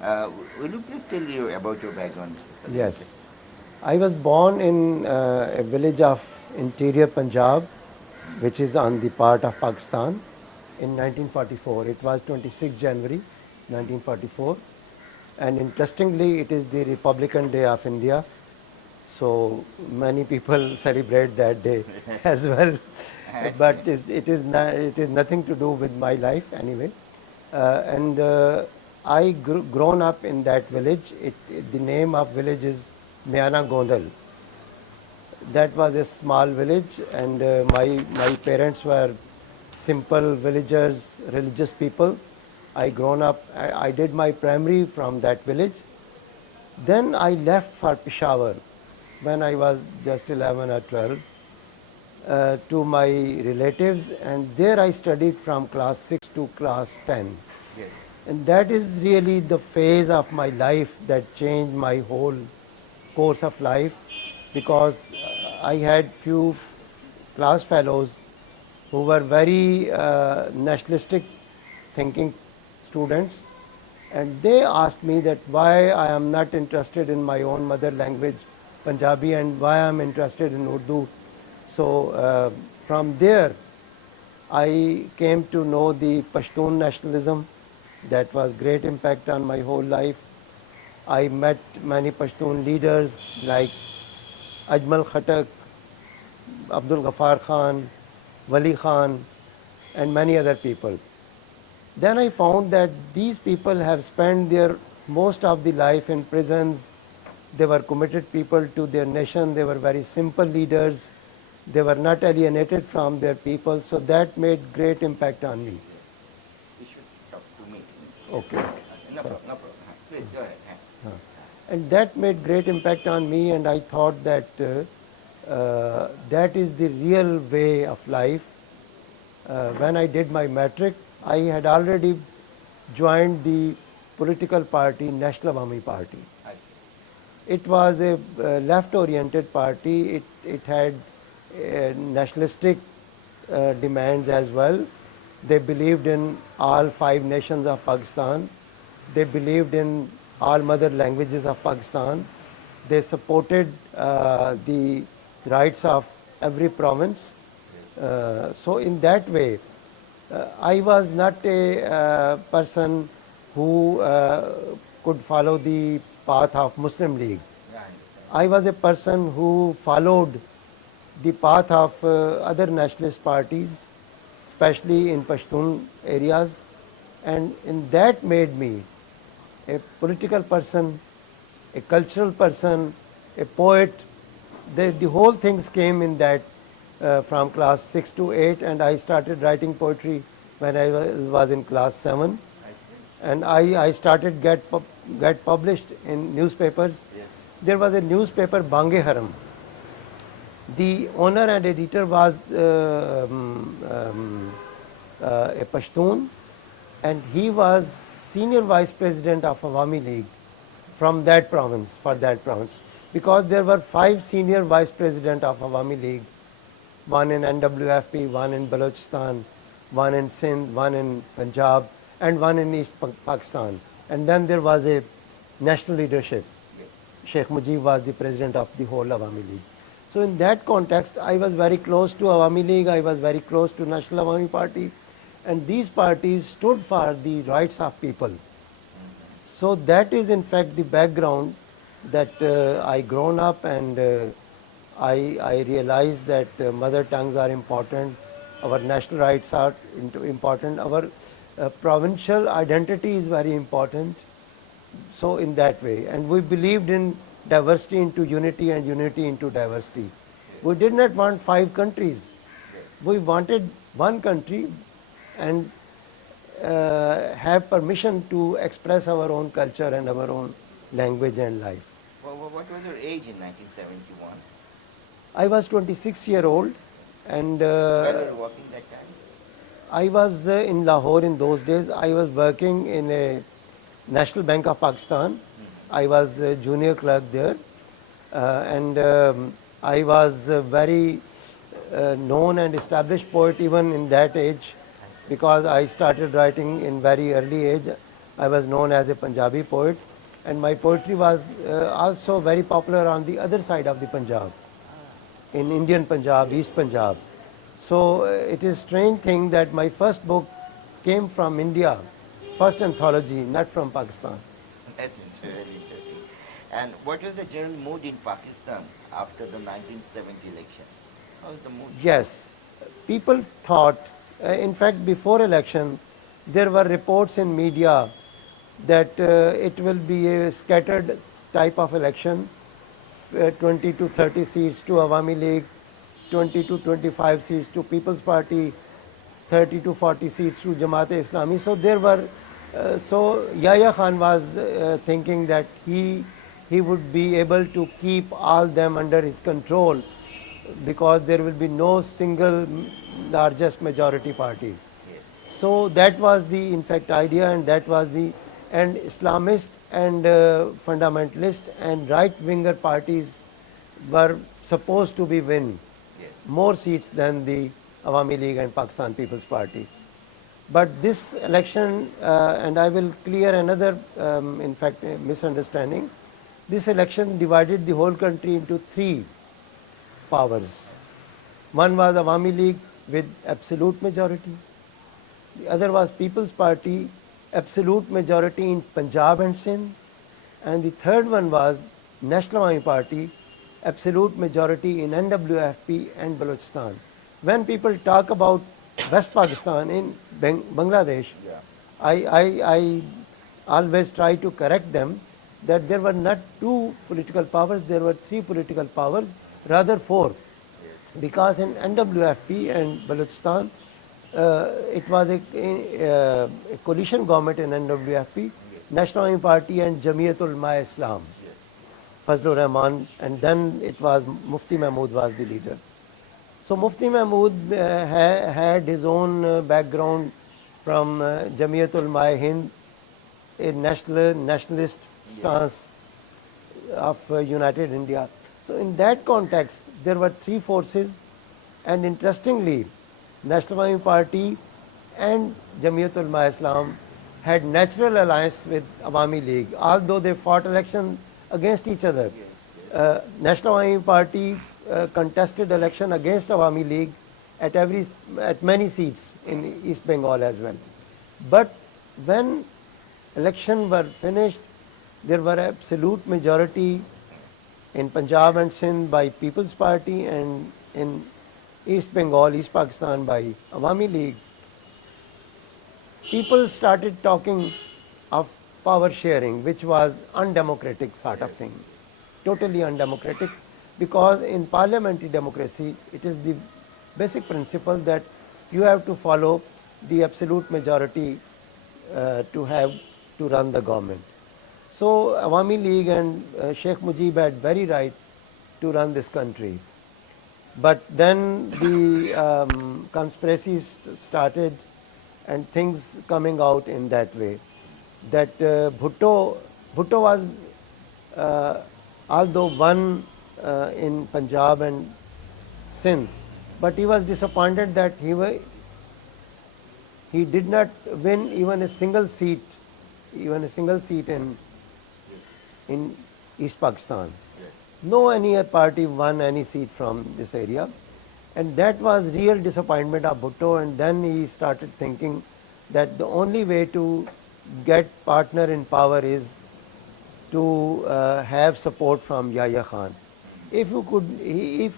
Will you please tell you about your background, Salim? Yes. I was born in a village of interior Punjab, which is on the part of Pakistan, in 1944. It was 26 January 1944. And interestingly, it is the Republican Day of India. So many people celebrate that day as well. I see. But it is nothing to do with my life anyway. And I grown up in that village. The name of village is Miana Gondal. That was a small village, and my parents were simple villagers, religious people. I grown up. I did my primary from that village. Then I left for Peshawar when I was just 11 or 12 to my relatives, and there I studied from class 6 to class 10. Yes. And that is really the phase of my life that changed my whole course of life, because I had few class fellows who were very nationalistic thinking students, and they asked me that why I am not interested in my own mother language Punjabi and why I am interested in Urdu. So from there I came to know the Pashtun nationalism. That was great impact on my whole life. I met many Pashtun leaders like Ajmal Khatak, Abdul Ghaffar Khan, Wali Khan, and many other people. Then I found that these people have spent their most of the life in prisons. They were committed people to their nation. They were very simple leaders. They were not alienated from their people. So that made great impact on me. You should talk to me. Okay. No problem, no problem. Please go ahead. And that made great impact on me, and I thought that that is the real way of life. When I did my matric, I had already joined the political party, National Awami Party. I see. It was a left-oriented party. It had nationalistic demands as well. They believed in all 5 nations of Pakistan. They believed in all mother languages of Pakistan. They supported the rights of every province. So in that way, I was not a person who could follow the path of Muslim League. Yeah, I understand. I was a person who followed the path of other nationalist parties, especially in Pashtun areas, and in that made me a political person, a cultural person, a poet. The whole things came in that from class 6 to 8, and I started writing poetry when I was in class 7. I see. And I started get published in newspapers. Yes. There was a newspaper, Bange Haram. The owner and editor was a Pashtun, and he was senior vice president of Awami League from that province, for that province. Because there were 5 senior vice president of Awami League, one in NWFP, one in Balochistan, one in Sindh, one in Punjab, and one in East Pakistan. And then there was a national leadership. Yes. Sheikh Mujib was the president of the whole Awami League. So in that context, I was very close to Awami League, I was very close to National Awami Party, and these parties stood for the rights of people. So that is in fact the background that I grown up, and I realized that mother tongues are important, our national rights are important, our provincial identity is very important. So in that way, and we believed in diversity into unity and unity into diversity. We did not want 5 countries. We wanted one country and have permission to express our own culture and our own language and life. Well, what was your age in 1971? I was 26-year-old, and Where were you working that time? I was in Lahore in those days. I was working in a National Bank of Pakistan. I was a junior clerk there, and I was a very known and established poet even in that age, because I started writing in very early age. I was known as a Punjabi poet, and my poetry was also very popular on the other side of the Punjab, in Indian Punjab, East Punjab. So it is a strange thing that my first book came from India, first anthology, not from Pakistan. That's very interesting. And what was the general mood in Pakistan after the 1970 election? How was the mood? Yes, people thought, in fact, before election, there were reports in media that it will be a scattered type of election, 20 to 30 seats to Awami League, 20 to 25 seats to People's Party, 30 to 40 seats to Jamaat-e-Islami. So there were, so Yahya Khan was thinking that he would be able to keep all them under his control because there will be no single largest majority party. Yes. So that was the in fact idea, and that was the, and Islamist and fundamentalist and right winger parties were supposed to be win Yes. more seats than the Awami League and Pakistan People's Party. But this election, and I will clear another, in fact, misunderstanding. This election divided the whole country into three powers. One was Awami League with absolute majority. The other was People's Party, absolute majority in Punjab and Sindh. And the third one was National Awami Party, absolute majority in NWFP and Balochistan. When people talk about West Pakistan in Bangladesh, Yeah. I always try to correct them that there were not two political powers, there were three political powers, rather four. Because in NWFP and Balochistan, it was a coalition government in NWFP, National Awami Party and Jamiatul Ulama Islam, Fazlur Rahman, and then it was Mufti Mahmood was the leader. So Mufti Mahmood had his own background from Jamiatul Ulama Hind, a nationalist stance of United India. So in that context, there were three forces, and interestingly, National Awami Party and Jamiatul Ulama Islam had natural alliance with Awami League, although they fought elections against each other. National Awami Party contested election against Awami League at many seats in East Bengal as well. But when elections were finished, there were absolute majority in Punjab and Sindh by People's Party, and in East Bengal, East Pakistan by Awami League. People started talking of power sharing, which was undemocratic sort of thing, totally undemocratic, because in parliamentary democracy, it is the basic principle that you have to follow the absolute majority to run the government. So Awami League and Sheikh Mujib had very right to run this country. But then the conspiracies started and things coming out in that way. That Bhutto was, although won in Punjab and Sindh, but he was disappointed that he did not win even a single seat in East Pakistan. No any other party won any seat from this area, and that was real disappointment of Bhutto. And then he started thinking that the only way to get partner in power is to have support from Yahya Khan. If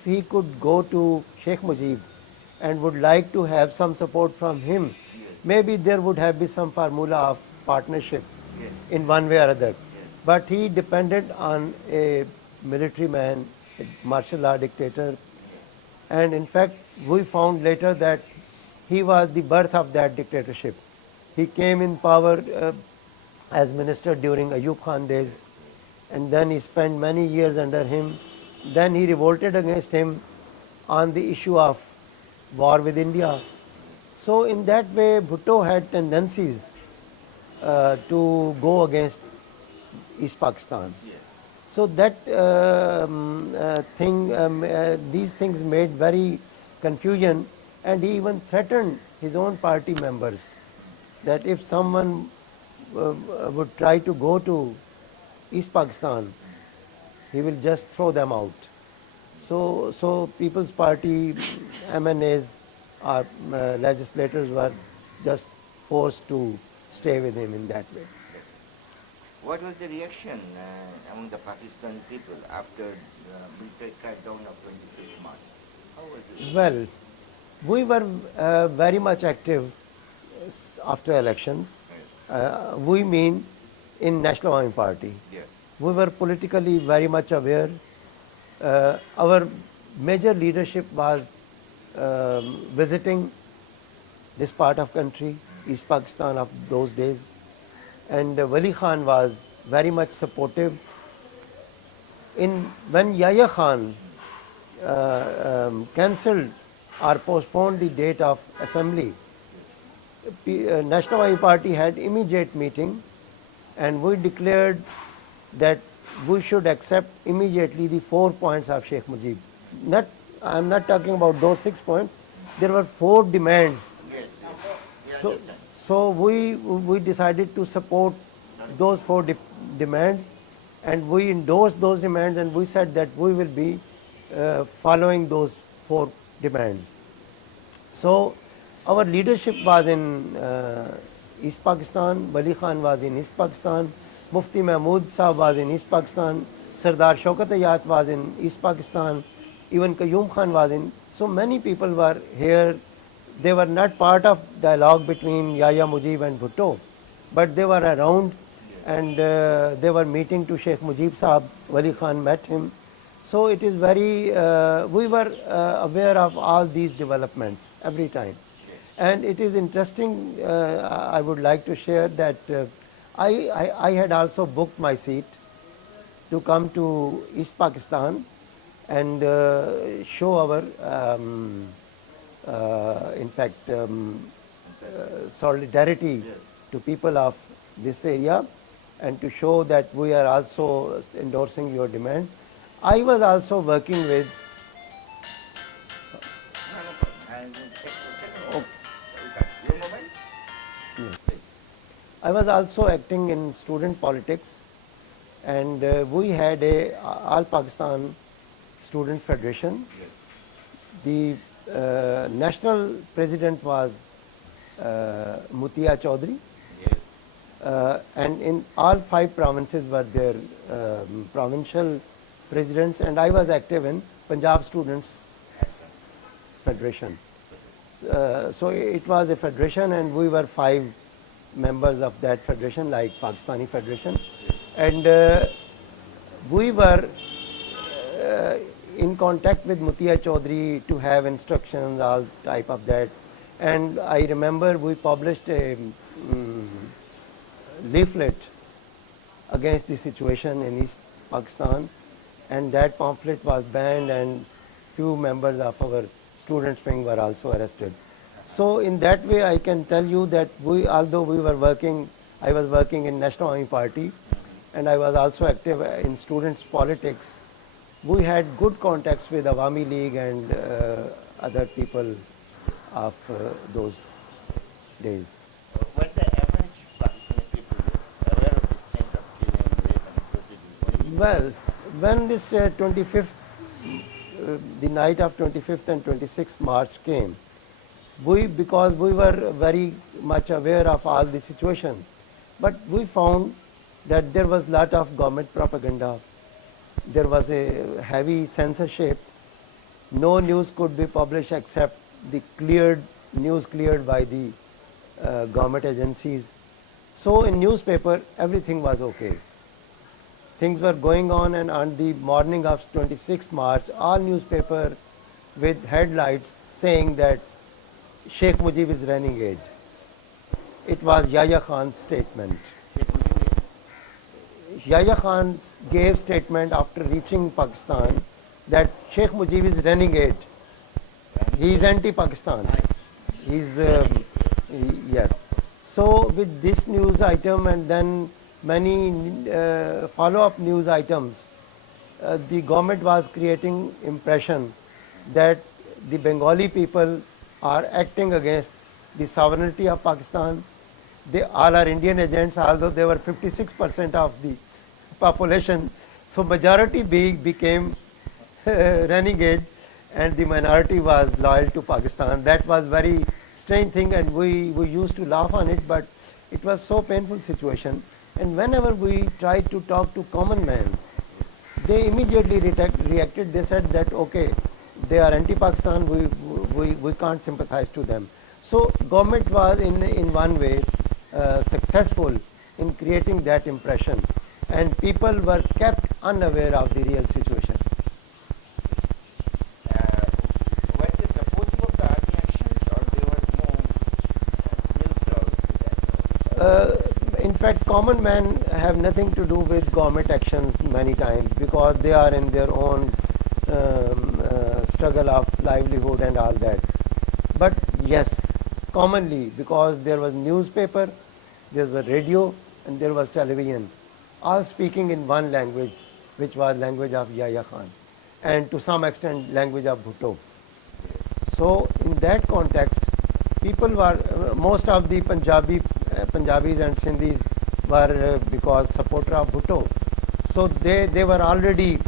he could go to Sheikh Mujib and would like to have some support from him, maybe there would have been some formula of partnership in one way or other. But he depended on a military man, a martial law dictator, and in fact we found later that he was the birth of that dictatorship. He came in power as minister during Ayub Khan days, and then he spent many years under him. Then he revolted against him on the issue of war with India. So in that way Bhutto had tendencies to go against East Pakistan. So that these things made very confusion, and he even threatened his own party members that if someone would try to go to East Pakistan, he will just throw them out. So People's Party MNAs or legislators were just forced to stay with him in that way. What was the reaction among the Pakistan people after the military crackdown of 25th March? How was it? Well, we were very much active after elections. We mean in National Awami Party. Yeah. We were politically very much aware. Our major leadership was visiting this part of country, East Pakistan of those days, and Wali Khan was very much supportive. When Yahya Khan cancelled or postponed the date of assembly, National Awami Party had immediate meeting, and we declared that we should accept immediately the 4 points of Sheikh Mujib. I am not talking about those 6 points. There were 4 demands. Yes, yes. So, so we decided to support those 4 demands, and we endorsed those demands, and we said that we will be following those 4 demands. So our leadership was in East Pakistan, Wali Khan was in East Pakistan, Mufti Mahmood Sahab was in East Pakistan, Sardar Shaukat Ayat was in East Pakistan, even Qayyum Khan was in. So many people were here. They were not part of dialogue between Yahya Mujib and Bhutto, but they were around, and they were meeting to Sheikh Mujib Sahab. Wali Khan met him. So it is very, we were aware of all these developments every time. And it is interesting, I would like to share that I had also booked my seat to come to East Pakistan and show our, in fact, solidarity to people of this area, and to show that we are also endorsing your demand. I was also working with I was also acting in student politics, and we had a All Pakistan Student Federation. The national president was Mutia Chaudhry, and in all 5 provinces were their provincial presidents, and I was active in Punjab Students Federation. So it was a federation, and we were 5 members of that federation, like Pakistani Federation, and we were in contact with Mutia Chaudhry to have instructions, all type of that. And I remember we published a leaflet against the situation in East Pakistan, and that pamphlet was banned, and few members of our students' wing were also arrested. So in that way, I can tell you that although we were working, I was working in National Awami Party, and I was also active in students' politics. We had good contacts with Awami League and other people of those days. Were the average Pakistani people aware of this kind of killing, rape, and atrocities? Well, when this 25th, the night of 25th and 26th March came, because we were very much aware of all the situation, but we found that there was lot of government propaganda. There was a heavy censorship. No news could be published except the news cleared by the government agencies. So in newspaper, everything was okay. Things were going on, and on the morning of 26th March, all newspaper with headlights saying that Sheikh Mujib is renegade. It was Yahya Khan's statement. Yahya Khan gave statement after reaching Pakistan that Sheikh Mujib is renegade. He is anti-Pakistan. He's yes. So with this news item and then many follow-up news items, the government was creating impression that the Bengali people are acting against the sovereignty of Pakistan, They all are Indian agents, although they were 56% of the population. So majority became renegade, and the minority was loyal to Pakistan. That was very strange thing, and we used to laugh on it, but it was so painful situation. And whenever we tried to talk to common man, they immediately reacted. They said that okay, they are anti-Pakistan. We can't sympathize to them. So government was in one way successful in creating that impression, and people were kept unaware of the real situation. Were they supportive of the army actions, or they were more neutral to that? In fact, common men have nothing to do with government actions many times because they are in their own struggle of livelihood and all that. But yes, commonly because there was newspaper, there was radio, and there was television, all speaking in one language, which was language of Yahya Khan, and to some extent language of Bhutto. So in that context, people were most of the Punjabis and Sindhis were because supporter of Bhutto. So they were already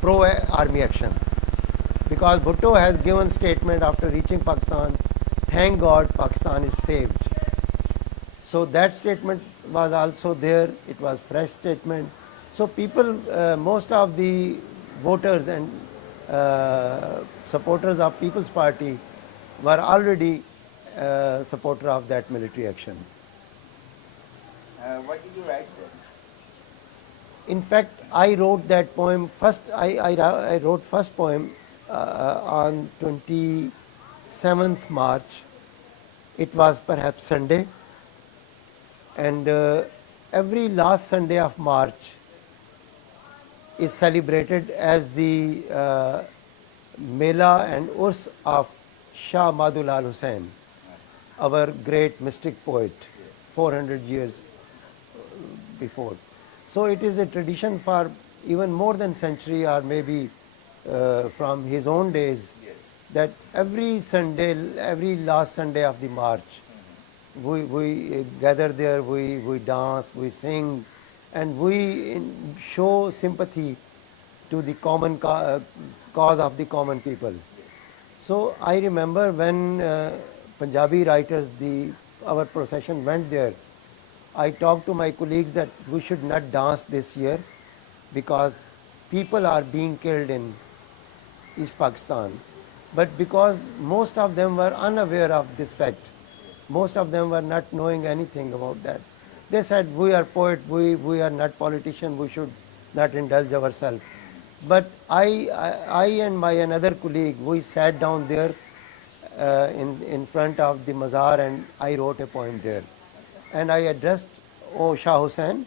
pro army action because Bhutto has given statement after reaching Pakistan, thank God Pakistan is saved. So that statement was also there. It was fresh statement. So people, most of the voters and supporters of People's Party were already supporter of that military action. What did you write then? In fact, I wrote that poem first. I wrote first poem on 27th March. It was perhaps Sunday, and every last Sunday of March is celebrated as the Mela and Urs of Shah Madhulal Hussain, our great mystic poet, 400 years before. So it is a tradition for even more than century, or maybe from his own days, that every Sunday, every last Sunday of the March, we gather there, we dance, we sing, and we show sympathy to the common cause of the common people. So I remember when Punjabi writers, our procession went there, I talked to my colleagues that we should not dance this year because people are being killed in East Pakistan. But because most of them were unaware of this fact, most of them were not knowing anything about that. They said, we are poets, we are not politicians, we should not indulge ourselves. But I and my another colleague, we sat down there in front of the Mazar, and I wrote a poem there. And I addressed, oh Shah Hussain,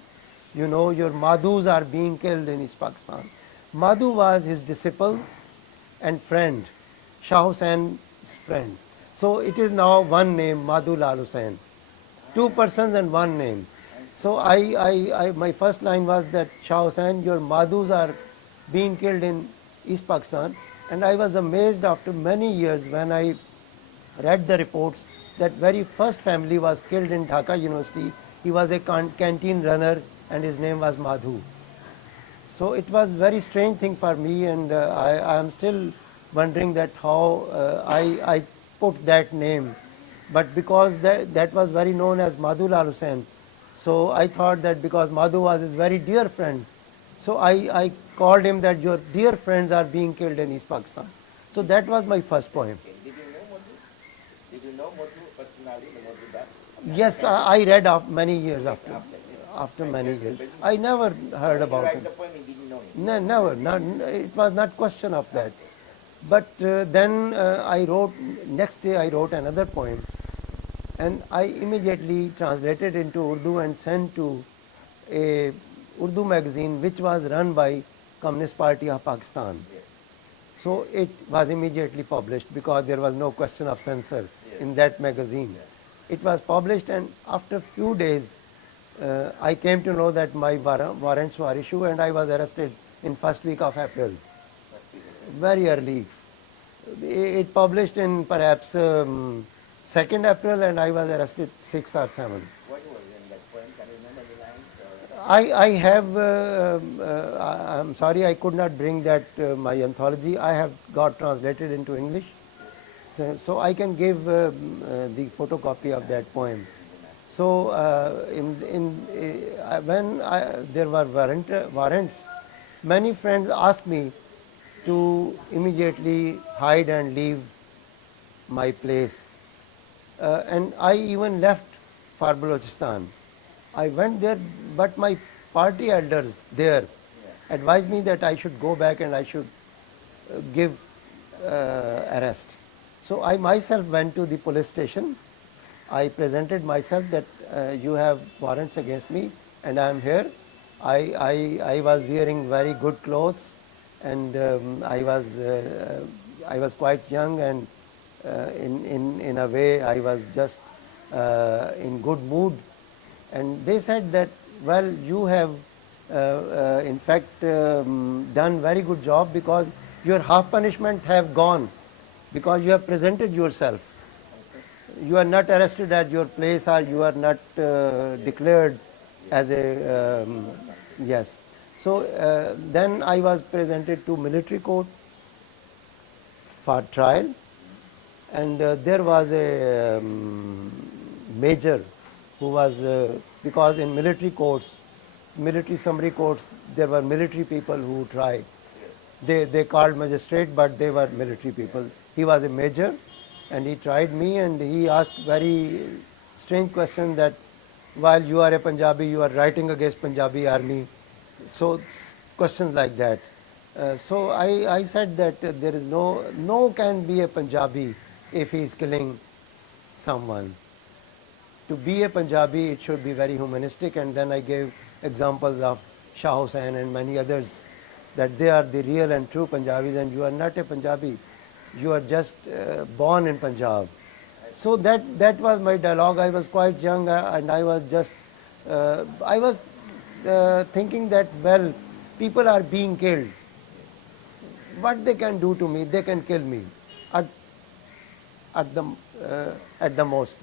you know your Madhus are being killed in East Pakistan. Madhu was his disciple and friend, Shah Hussein's friend. So it is now one name, Madhu Lal Hussain. Two persons and one name. So my first line was that Shah Hussain, your Madhus are being killed in East Pakistan. And I was amazed after many years when I read the reports that very first family was killed in Dhaka University. He was a canteen runner and his name was Madhu. So it was very strange thing for me, and I am still wondering that how I put that name. But because that was very known as Madhu Lal Hussain, so I thought that because Madhu was his very dear friend, so I called him that your dear friends are being killed in East Pakistan. So that was my first poem. Okay. Did you know Madhu? Did you know Madhu personally, the Madhu that? Yes, I read many years after. After many years, I never heard You about write him. the poem, you didn't know him. No, never. Not, it was not question of that. But then I wrote, next day I wrote another poem, and I immediately translated into Urdu and sent to a Urdu magazine which was run by Communist Party of Pakistan. So it was immediately published because there was no question of censor in that magazine. It was published, and after few days I came to know that my warrants were issued and I was arrested in first week of April. Very early. It published in perhaps 2nd April, and I was arrested 6 or 7. What was in that poem? Can you remember the lines? I have, I'm sorry I could not bring that, my anthology. I have got translated into English. So I can give the photocopy of that poem. So when there were warrants, many friends asked me to immediately hide and leave my place. And I even left for Balochistan. I went there, but my party elders there advised me that I should go back and I should give arrest. So I myself went to the police station. I presented myself that you have warrants against me and I am here. I was wearing very good clothes, and I was quite young, and in a way I was just in good mood. And they said that, well, you have in fact done very good job, because your half punishment have gone, because you have presented yourself. You are not arrested at your place, or you are not declared as a yes. So then I was presented to military court for trial, and there was a major who was because in military courts, military summary courts, there were military people who tried. They called magistrate, but they were military people. He was a major, and he tried me, and he asked very strange question that, while you are a Punjabi, you are writing against Punjabi army. So questions like that. So I said that there is no can be a Punjabi if he is killing someone. To be a Punjabi, it should be very humanistic, and then I gave examples of Shah Hussain and many others, that they are the real and true Punjabis, and you are not a Punjabi. You are just born in Punjab. So that was my dialogue. I was quite young, and I was just thinking that, well, people are being killed. What they can do to me? They can kill me at at the most.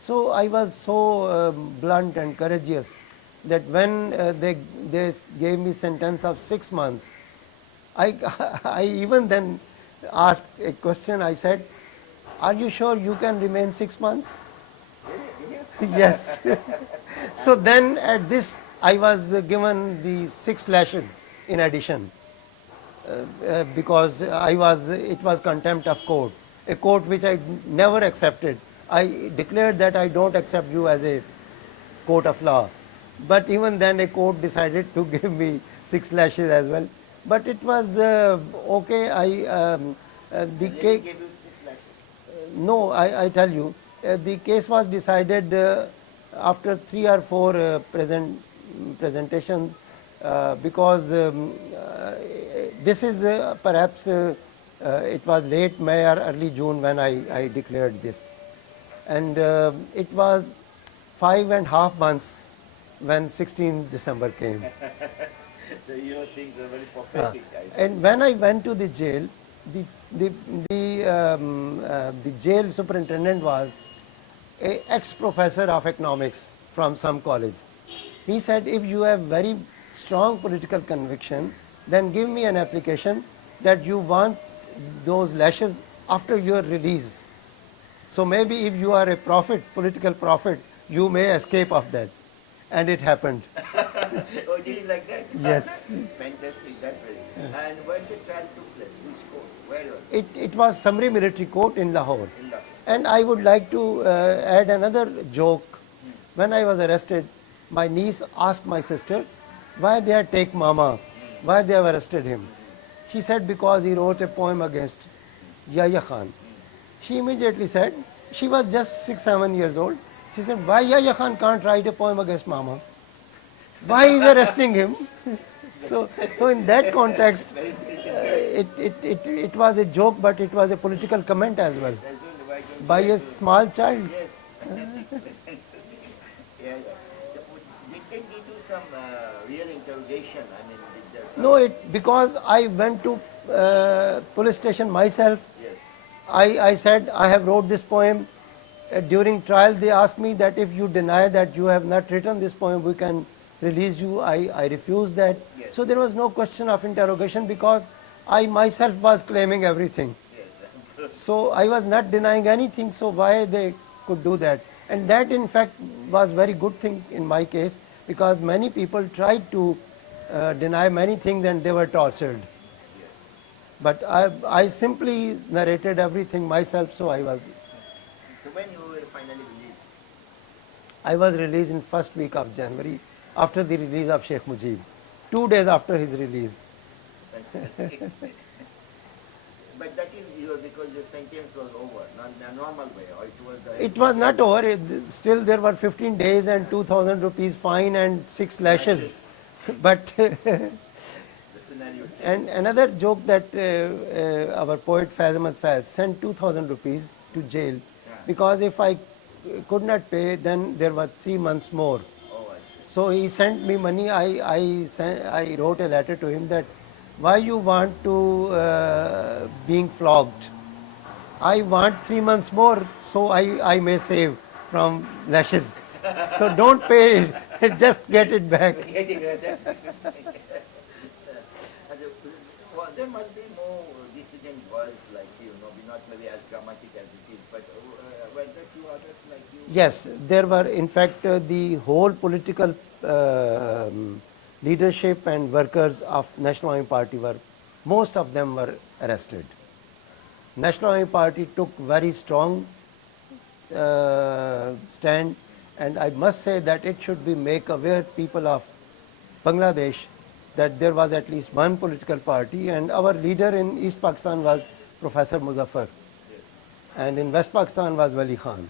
So I was so blunt and courageous that when they gave me sentence of 6 months, I I even then asked a question. I said, "Are you sure you can remain 6 months?" Yes. So then at this, I was given the 6 lashes in addition, because it was contempt of court, a court which I never accepted. I declared that I don't accept you as a court of law. But even then a court decided to give me 6 lashes as well. But it was okay. The They case, gave you 6 lashes. no, I tell you, the case was decided after 3 or 4 presentations, because this is perhaps it was late May or early June when I declared this. And it was 5.5 months when 16th December came. So your things are very prophetic. And when I went to the jail, the jail superintendent was a ex-professor of economics from some college. He said, if you have very strong political conviction, then give me an application that you want those lashes after your release. So maybe if you are a prophet, political prophet, you may escape of that. And it happened. Oh, did it like that? Yes. Fantastic, that really. And when the trial took place, which court? Where was it? It was Summary Military Court in Lahore. In Lahore. And I would like to add another joke. When I was arrested, my niece asked my sister why they had taken Mama, why they have arrested him. She said because he wrote a poem against Yahya Khan. She immediately said, she was just 6-7 years old. She said, why Yahya Khan can't write a poem against Mama? Why is arresting him? So in that context, it was a joke, but it was a political comment as well, by a small child. Yes. Yeah. Did they give you some real interrogation? I mean, did there some... No, because I went to police station myself. Yes. I said I have wrote this poem. during trial they asked me that if you deny that you have not written this poem, we can release you. I refused that. Yes. So there was no question of interrogation because I myself was claiming everything. Yes. So I was not denying anything, so why they could do that? And that in fact was very good thing in my case because many people tried to deny many things and they were tortured. Yes. But I simply narrated everything myself, so So when you were finally released? I was released in first week of January after the release of Sheikh Mujib, 2 days after his release. But that is because your sentence was over, not in a normal way, or it was the... It was not over. Still, there were 15 days and 2,000 rupees fine and 6 lashes. But The scenario changed. and another joke that our poet Faiz Ahmad Faiz sent 2,000 rupees to jail because if I could not pay, then there were 3 months more. Oh, I see. So he sent me money. I wrote a letter to him that why you want to being flogged. I want 3 months more so I may save from lashes. So don't pay it, just get it back. Well, there must be more dissident words like you, not maybe as dramatic as it is, but were there few others like you? Yes, there were in fact the whole political leadership and workers of National Army Party most of them were arrested. National Army Party took very strong stand, and I must say that it should be make aware people of Bangladesh that there was at least one political party, and our leader in East Pakistan was Professor Muzaffar, and in West Pakistan was Wali Khan.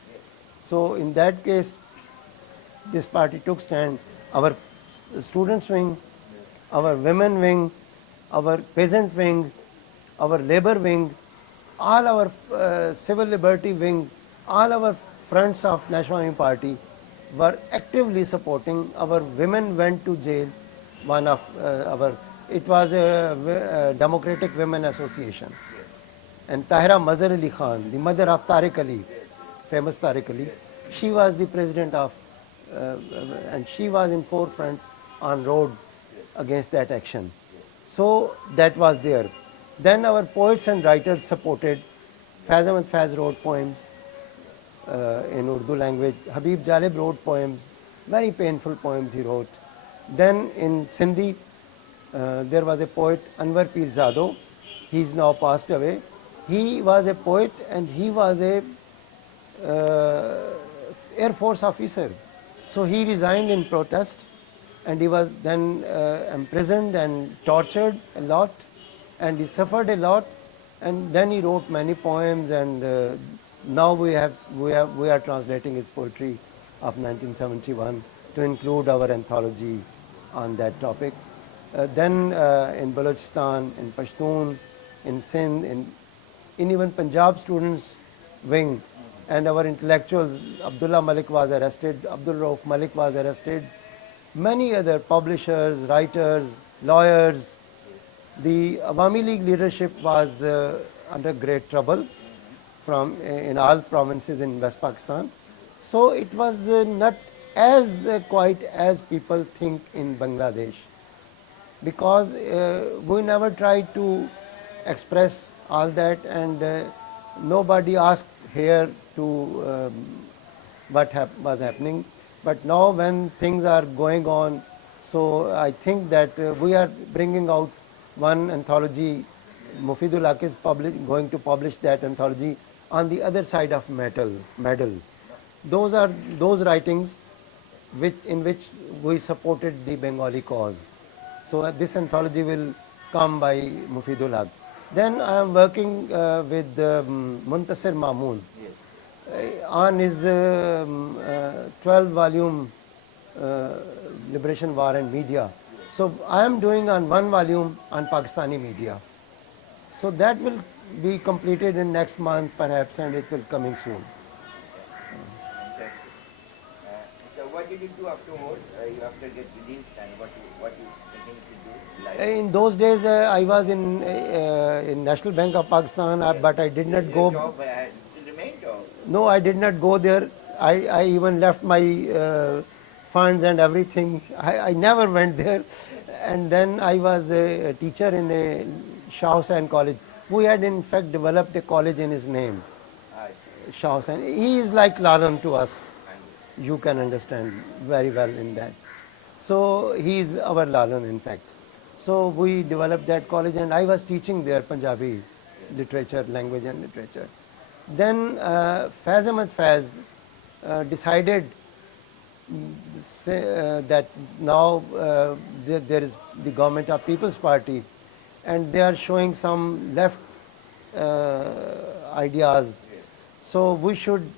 So in that case, this party took stand. Our students wing, our women wing, our peasant wing, our labor wing, all our civil liberty wing, all our fronts of National Army Party were actively supporting. Our women went to jail. One of it was a Democratic Women Association. And Tahira Mazhar Ali Khan, the mother of Tariq Ali, famous Tariq Ali, she was the president of, and she was in forefronts on road against that action. So that was there. Then our poets and writers supported. Faiz Ahmad Faiz wrote poems in Urdu language. Habib Jalib wrote poems, very painful poems he wrote. Then in Sindhi, there was a poet, Anwar Pirzado. He's now passed away. He was a poet and he was a Air Force officer. So he resigned in protest and he was then imprisoned and tortured a lot and he suffered a lot, and then he wrote many poems, and now we are translating his poetry of 1971 to include our anthology on that topic. Then in Balochistan, in Pashtun, in Sindh, in even Punjab students wing, and our intellectuals, Abdullah Malik was arrested, Abdul Rauf Malik was arrested, many other publishers, writers, lawyers. The Awami League leadership was under great trouble in all provinces in West Pakistan. So it was not as quiet as people think in Bangladesh, because we never tried to express all that, and nobody asked here to what was happening. But now when things are going on, so I think that we are bringing out one anthology. Mufidul Haq is going to publish that anthology on the other side of medal. Those are those writings in which we supported the Bengali cause. So this anthology will come by Mufidul Haq. Then I am working with Muntasir Mamoon on his 12-volume Liberation War and Media. So I am doing on 1 volume on Pakistani media. So that will be completed in next month perhaps, and it will coming soon. Fantastic. So what did you do afterwards? After get released, and what you continue to do? Life? In those days, I was in National Bank of Pakistan, but I did not Your go. job still remained, or? No, I did not go there. I even left my funds and everything. I never went there. And then I was a teacher in a Shah Hussain college. We had in fact developed a college in his name, I see. Shah Hussain. He is like Lalan to us. I understand. You can understand very well in that. So he is our Lalan in fact. So we developed that college and I was teaching there Punjabi literature, language and literature. Then Faiz Ahmad Faiz decided that now there is the government of People's Party and they are showing some left ideas. Yes. So we should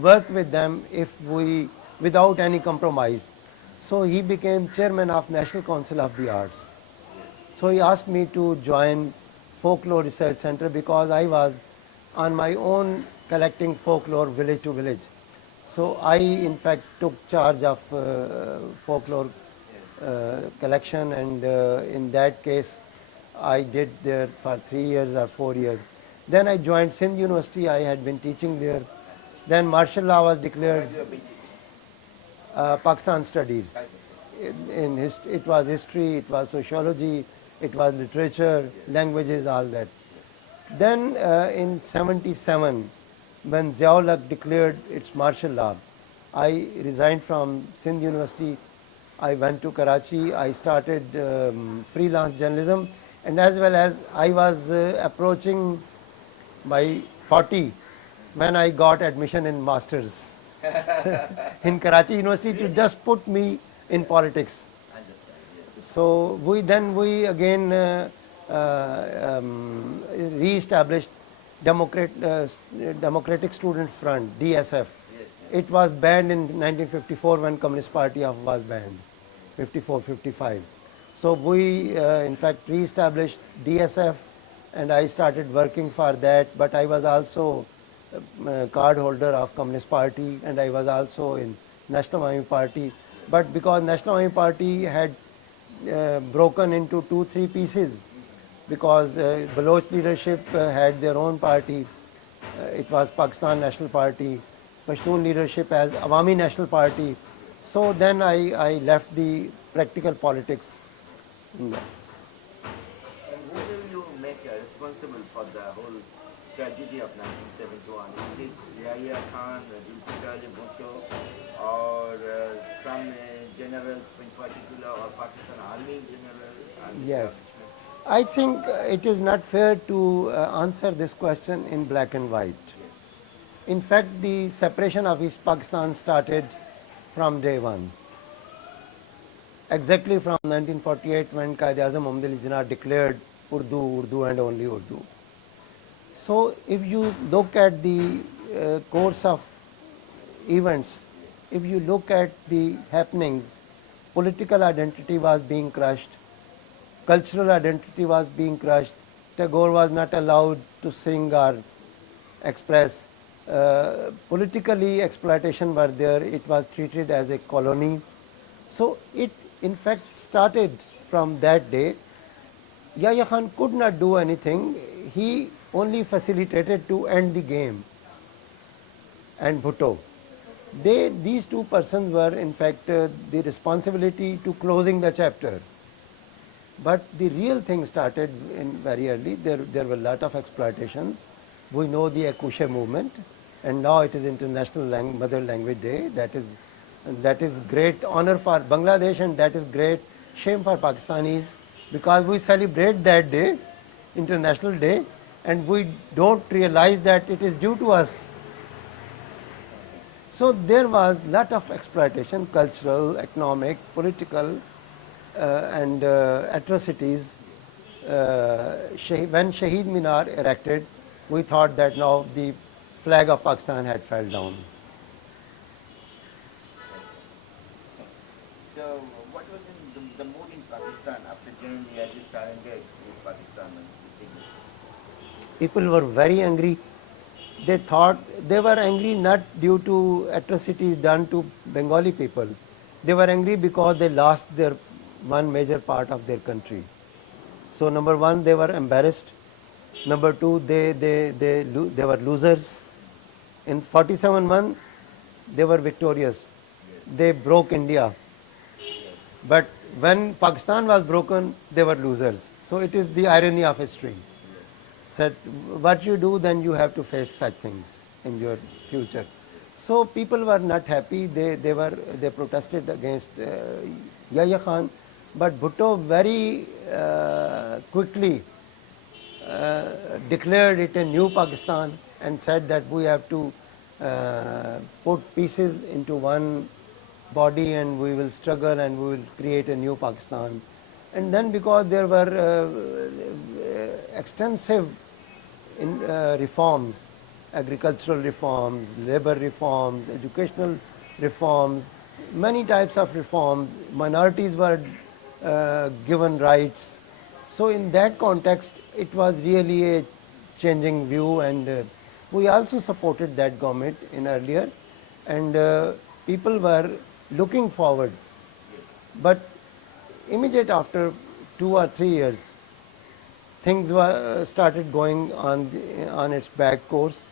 work with them if we, without any compromise. So he became chairman of National Council of the Arts. So he asked me to join Folklore Research Center because I was on my own collecting folklore village to village. So I in fact took charge of folklore collection and in that case I did there for 3 years or 4 years. Then I joined Sindh University, I had been teaching there. Then martial law was declared You have been teaching. Pakistan studies. I see. It was history, it was sociology, it was literature, languages, all that. Then in 77, when Ziaul Haq declared its martial law, I resigned from Sindh University. I went to Karachi. I started freelance journalism, and as well as I was approaching my 40 when I got admission in masters in Karachi University to just put me in politics. Understand. Yes. So we again re-established Democratic Student Front (DSF). Yes. It was banned in 1954 when Communist Party was banned, 54, 55. So we in fact re-established DSF, and I started working for that. But I was also card holder of Communist Party, and I was also in National Awami Party. But because National Awami Party had broken into 2-3 pieces, because Baloch leadership had their own party. It was Pakistan National Party. Pashtun leadership as Awami National Party. So then I left the practical politics. And who will you make responsible for the whole tragedy of 1971? Is it Yahya Khan, Zulfikar Ali Bhutto, or some generals in particular, or Pakistan Army general? Yes. I think it is not fair to answer this question in black and white. In fact, the separation of East Pakistan started from day one. Exactly from 1948 when Quaid-e-Azam Muhammad Ali Jinnah declared Urdu and only Urdu. So if you look at the course of events, if you look at the happenings, political identity was being crushed, cultural identity was being crushed, Tagore was not allowed to sing or express, politically exploitation were there, it was treated as a colony. So it in fact started from that day. Yahya Khan could not do anything, he only facilitated to end the game. And Bhutto. These two persons were in fact the responsibility to closing the chapter. But the real thing started in very early. There were a lot of exploitations. We know the Akushe movement, and now it is International Mother Language Day. That is great honor for Bangladesh, and that is great shame for Pakistanis, because we celebrate that day, International Day, and we don't realize that it is due to us. So there was lot of exploitation, cultural, economic, political, and atrocities. When Shaheed Minar erected, we thought that now the flag of Pakistan had fell down. So what was the mood in Pakistan after General Niazi surrendered with Pakistan? People were very angry. They thought they were angry not due to atrocities done to Bengali people. They were angry because they lost their one major part of their country. So number one, they were embarrassed. Number two, they were losers In 47-1, they were victorious. They broke India. But when Pakistan was broken, they were losers. So it is the irony of history. Said, what you do, then you have to face such things in your future. So people were not happy. They protested against Yahya Khan, but Bhutto very quickly declared it a new Pakistan and said that we have to put pieces into one body and we will struggle and we will create a new Pakistan. And then because there were extensive reforms, agricultural reforms, labor reforms, educational reforms, many types of reforms, minorities were given rights. So in that context, it was really a changing view, and we also supported that government in earlier, and people were looking forward. But immediate after 2 or 3 years, things were started going on its back course,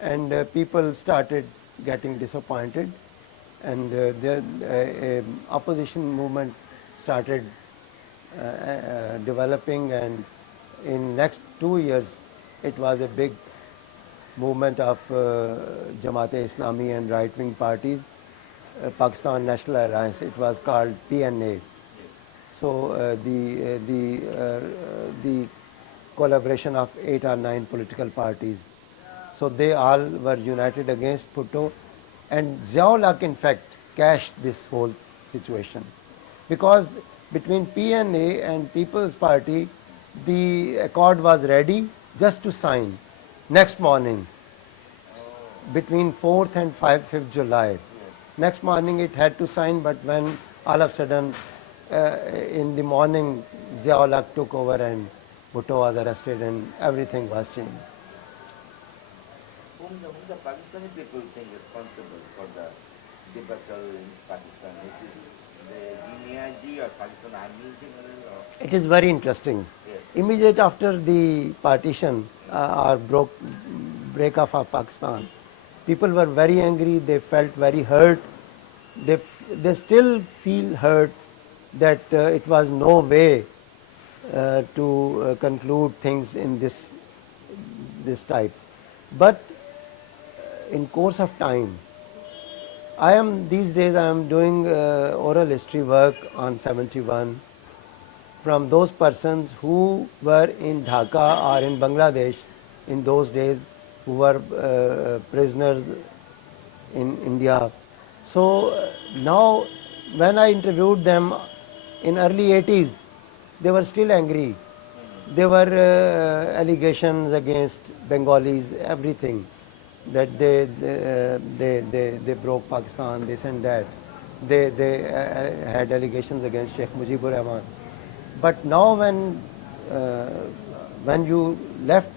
and people started getting disappointed, and the opposition movement started developing, and in next 2 years it was a big movement of Jamaat-e-Islami and right-wing parties, Pakistan National Alliance. It was called PNA. So the collaboration of 8 or 9 political parties. So they all were united against Bhutto, and Ziaul-Haq in fact cashed this whole situation, because between PNA and People's Party, the accord was ready just to sign next morning, between 4th and 5th July. Next morning it had to sign, but when all of a sudden in the morning Ziaul-Haq took over and Bhutto was arrested and everything was changed. Whom the Pakistani people think responsible for the debacle in Pakistan? It is the GNIG or Pakistan Army in general? Or? It is very interesting. Yes. Immediate after the partition or break off of Pakistan, people were very angry. They felt very hurt. They still feel hurt that it was no way to conclude things in this type. But in course of time, these days I am doing oral history work on 71 from those persons who were in Dhaka or in Bangladesh in those days, who were prisoners in India. So now when I interviewed them in early 80s, they were still angry. There were allegations against Bengalis, everything, that they broke Pakistan, this and that. They had allegations against Sheikh Mujibur Rahman. But now when you left,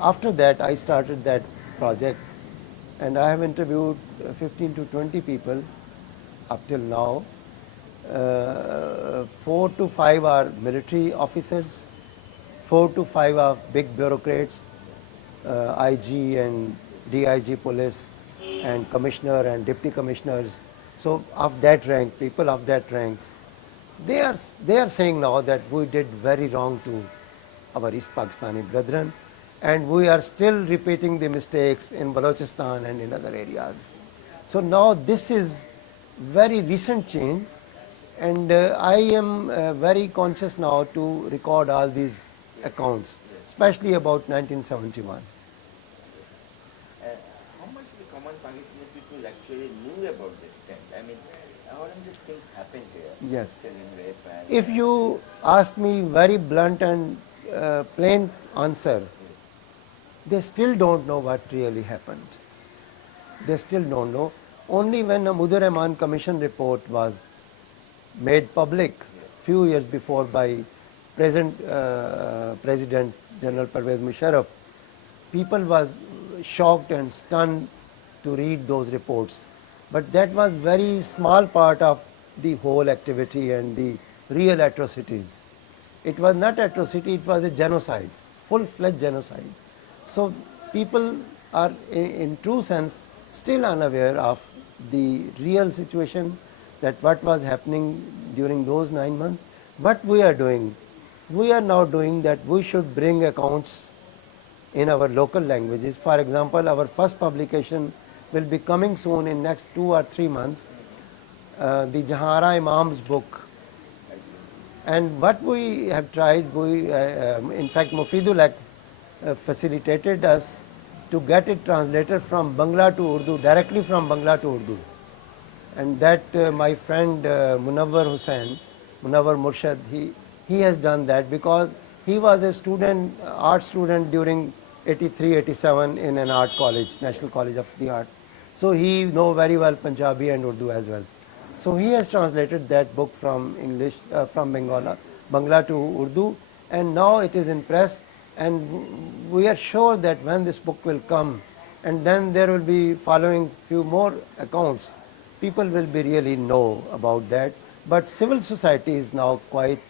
after that I started that project, and I have interviewed 15 to 20 people up till now. 4 to 5 are military officers, 4 to 5 are big bureaucrats, IG and DIG police, and commissioner and deputy commissioners. So of that rank, people of that ranks, they are saying now that we did very wrong to our East Pakistani brethren, and we are still repeating the mistakes in Balochistan and in other areas. So now this is very recent change, and I am very conscious now to record all these accounts, especially about 1971. How much the common Pakistani people actually knew about this thing? I mean, how many these things happened here? Yes. Killing, rape, and If you ask me very blunt and plain answer, they still don't know what really happened. They still don't know. Only when the Mudur Rahman Commission report was made public few years before by present President General Pervez Musharraf, people was shocked and stunned to read those reports. But that was very small part of the whole activity and the real atrocities. It was not atrocity, it was a genocide, full-fledged genocide. So people are in true sense still unaware of the real situation, that what was happening during those 9 months. What we are doing, we are now doing that we should bring accounts in our local languages. For example, our first publication will be coming soon in next 2 or 3 months, the Jahara Imam's book. And what we have tried, in fact, Mufidul Haq facilitated us to get it translated from Bangla to Urdu, directly from Bangla to Urdu. And that my friend Munawwar Hussain, Munawwar Murshad, he has done that because he was a student, art student during 83, 87 in an art college, National College of the Art. So he know very well Punjabi and Urdu as well. So he has translated that book from English, from Bangla to Urdu, and now it is in press. And we are sure that when this book will come, and then there will be following few more accounts, people will be really know about that. But civil society is now quite